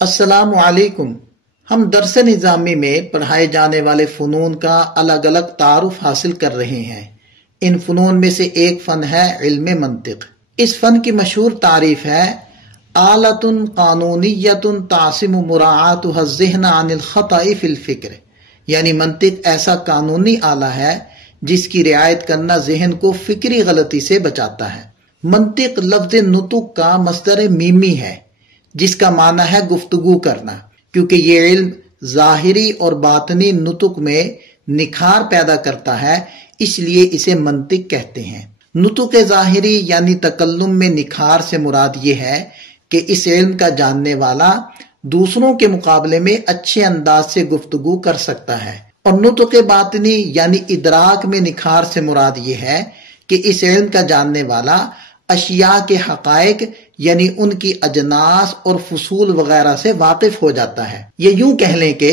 السلام علیکم۔ ہم درس نظامی میں پڑھائے جانے والے فنون کا الگ الگ تعارف حاصل کر رہے ہیں۔ ان فنون میں سے ایک فن ہے علم منطق۔ اس فن کی مشہور تعریف ہے آلۃ قانونیۃ تعصم مراعاتها الذہن عن الخطأ فی الفکر، یعنی منطق ایسا قانونی آلہ ہے جس کی رعایت کرنا ذہن کو فکری غلطی سے بچاتا ہے۔ منطق لفظ نطق کا مصدر میمی ہے جس کا معنی ہے گفتگو کرنا، کیونکہ یہ علم ظاہری اور باطنی نطق میں نکھار پیدا کرتا ہے، اس لیے اسے منطق کہتے ہیں۔ نطق ظاہری یعنی تکلم میں نکھار سے مراد یہ ہے کہ اس علم کا جاننے والا دوسروں کے مقابلے میں اچھے انداز سے گفتگو کر سکتا ہے، اور نطق باطنی یعنی ادراک میں نکھار سے مراد یہ ہے کہ اس علم کا جاننے والا اشیاء کے حقائق یعنی ان کی اجناس اور فصول وغیرہ سے واقف ہو جاتا ہے۔ یہ یوں کہہ لیں کہ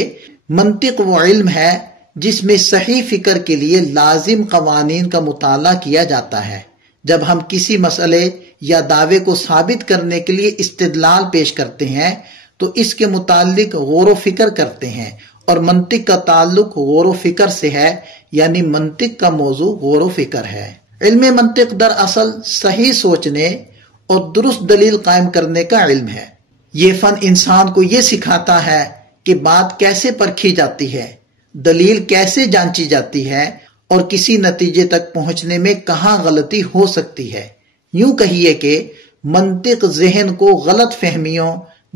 منطق وہ علم ہے جس میں صحیح فکر کے لیے لازم قوانین کا مطالعہ کیا جاتا ہے۔ جب ہم کسی مسئلے یا دعوے کو ثابت کرنے کے لیے استدلال پیش کرتے ہیں تو اس کے متعلق غور و فکر کرتے ہیں، اور منطق کا تعلق غور و فکر سے ہے، یعنی منطق کا موضوع غور و فکر ہے۔ علم منطق دراصل صحیح سوچنے اور درست دلیل قائم کرنے کا علم ہے۔ یہ فن انسان کو یہ سکھاتا ہے کہ بات کیسے پرکھی جاتی ہے، دلیل کیسے جانچی جاتی ہے، اور کسی نتیجے تک پہنچنے میں کہاں غلطی ہو سکتی ہے۔ یوں کہیے کہ منطق ذہن کو غلط فہمیوں،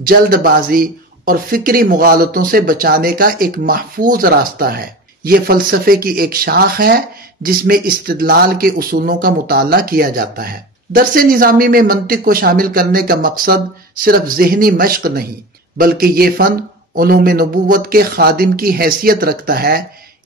جلد بازی اور فکری مغالطوں سے بچانے کا ایک محفوظ راستہ ہے۔ یہ فلسفے کی ایک شاخ ہے جس میں استدلال کے اصولوں کا مطالعہ کیا جاتا ہے۔ درس نظامی میں منطق کو شامل کرنے کا مقصد صرف ذہنی مشق نہیں، بلکہ یہ فن علوم نبوت کے خادم کی حیثیت رکھتا ہے۔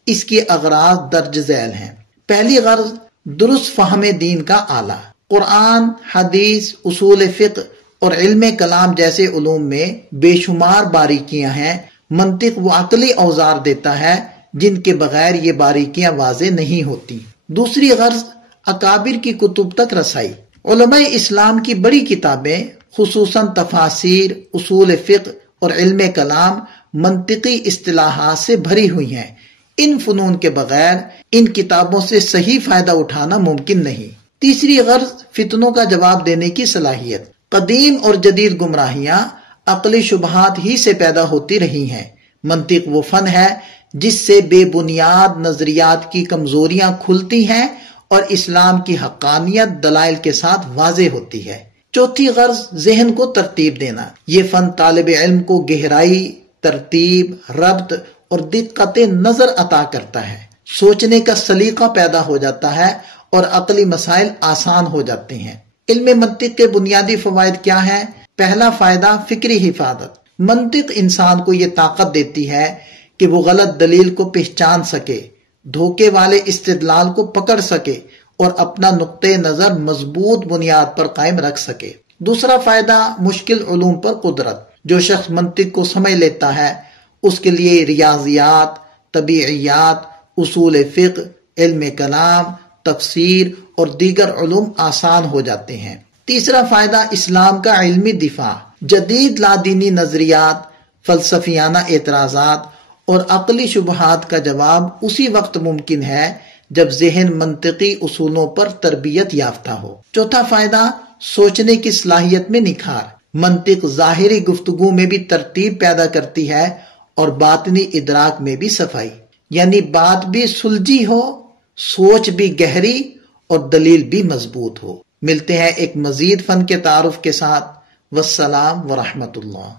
اس کی اغراض درج ذیل ہیں۔ پہلی غرض درست فہم دین کا آلہ۔ قرآن، حدیث، اصول فقہ اور علم کلام جیسے علوم میں بے شمار باریکیاں ہیں۔ منطق وہ عقلی اوزار دیتا ہے جن کے بغیر یہ باریکیاں واضح نہیں ہوتی۔ دوسری غرض اکابر کی کتب تک رسائی۔ علماء اسلام کی بڑی کتابیں خصوصاً تفاسیر، اصول فقہ اور علم کلام منطقی اصطلاحات سے بھری ہوئی ہیں۔ ان فنون کے بغیر ان کتابوں سے صحیح فائدہ اٹھانا ممکن نہیں۔ تیسری غرض فتنوں کا جواب دینے کی صلاحیت۔ قدیم اور جدید گمراہیاں عقلی شبہات ہی سے پیدا ہوتی رہی ہیں۔ منطق وہ فن ہے جس سے بے بنیاد نظریات کی کمزوریاں کھلتی ہیں اور اسلام کی حقانیت دلائل کے ساتھ واضح ہوتی ہے۔ چوتھی غرض ذہن کو ترتیب دینا۔ یہ فن طالب علم کو گہرائی، ترتیب، ربط اور دقت نظر عطا کرتا ہے۔ سوچنے کا سلیقہ پیدا ہو جاتا ہے اور عقلی مسائل آسان ہو جاتے ہیں۔ علم منطق کے بنیادی فوائد کیا ہیں؟ پہلا فائدہ فکری حفاظت۔ منطق انسان کو یہ طاقت دیتی ہے کہ وہ غلط دلیل کو پہچان سکے، دھوکے والے استدلال کو پکڑ سکے اور اپنا نقطۂ نظر مضبوط بنیاد پر قائم رکھ سکے۔ دوسرا فائدہ مشکل علوم پر قدرت۔ جو شخص منطق کو سمجھ لیتا ہے اس کے لیے ریاضیات، طبیعیات، اصول فقہ، علم کلام، تفسیر اور دیگر علوم آسان ہو جاتے ہیں۔ تیسرا فائدہ اسلام کا علمی دفاع۔ جدید لادینی نظریات، فلسفیانہ اعتراضات اور عقلی شبہات کا جواب اسی وقت ممکن ہے جب ذہن منطقی اصولوں پر تربیت یافتہ ہو۔ چوتھا فائدہ سوچنے کی صلاحیت میں نکھار۔ منطق ظاہری گفتگو میں بھی ترتیب پیدا کرتی ہے اور باطنی ادراک میں بھی صفائی، یعنی بات بھی سلجھی ہو، سوچ بھی گہری اور دلیل بھی مضبوط ہو۔ ملتے ہیں ایک مزید فن کے تعارف کے ساتھ۔ والسلام ورحمۃ اللہ۔